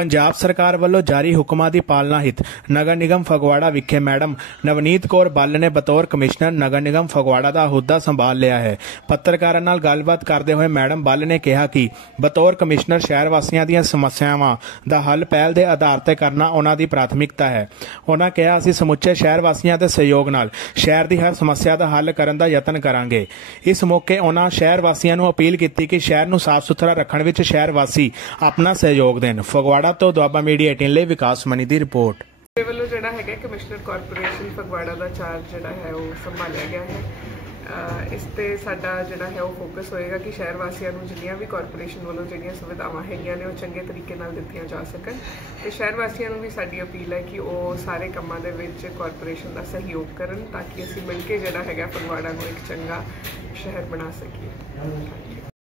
पंजाब सरकार ਵੱਲੋਂ जारी हुक्मां की पालना हित नगर निगम फगवाड़ा विखे मैडम नवनीत कौर बल ने बतौर कमिश्नर नगर निगम फगवाड़ा का अहुदा संभाल लिया है। पत्रकारों नाल गलबात करते हुए मैडम बल ने कहा कि बतौर कमिश्नर शहर वासियों दी समस्यावां दा हल पहल के आधार पर करना उन्हां दी प्राथमिकता है। उन्होंने कहा असीं समुचे शहर वासियों के सहयोग नाल शहर की हर समस्या का हल करने का यतन करांगे। इस मौके उन्होंने शहर वासियों नूं अपील की कि शहर नूं साफ सुथरा रखण विच शहर वासी अपना सहयोग देण। फगवाड़ा तो दुआबा मीडिया 18 ਲਈ विकास मनी की रिपोर्ट। ਵੱਲੋਂ ਜਿਹੜਾ ਹੈਗਾ ਕਮਿਸ਼ਨਰ ਕਾਰਪੋਰੇਸ਼ਨ ਫਗਵਾੜਾ ਦਾ ਚਾਰਜ ਜਿਹੜਾ ਹੈ ਉਹ ਸੰਭਾਲਿਆ ਗਿਆ ਹੈ। ਇਸ ਤੇ ਸਾਡਾ ਜਿਹੜਾ ਹੈ ਉਹ ਫੋਕਸ ਹੋਏਗਾ ਕਿ ਸ਼ਹਿਰ ਵਾਸੀਆਂ ਨੂੰ ਜਿੰਨੀਆਂ ਵੀ ਕਾਰਪੋਰੇਸ਼ਨ ਵੱਲੋਂ ਜਿਹੜੀਆਂ ਸੁਵਿਧਾਵਾਂ ਹੈਗੀਆਂ ਨੇ ਉਹ ਚੰਗੇ ਤਰੀਕੇ ਨਾਲ ਦਿੱਤੀਆਂ ਜਾ ਸਕਣ ਤੇ ਸ਼ਹਿਰ ਵਾਸੀਆਂ ਨੂੰ ਵੀ ਸਾਡੀ ਅਪੀਲ ਹੈ ਕਿ ਉਹ ਸਾਰੇ ਕੰਮਾਂ ਦੇ ਵਿੱਚ ਕਾਰਪੋਰੇਸ਼ਨ ਦਾ ਸਹਿਯੋਗ ਕਰਨ ਤਾਂ ਕਿ ਅਸੀਂ ਮਿਲ ਕੇ ਜਿਹੜਾ ਹੈਗਾ ਫਗਵਾੜਾ ਨੂੰ ਇੱਕ ਚੰਗਾ ਸ਼ਹਿਰ ਬਣਾ ਸਕੀਏ।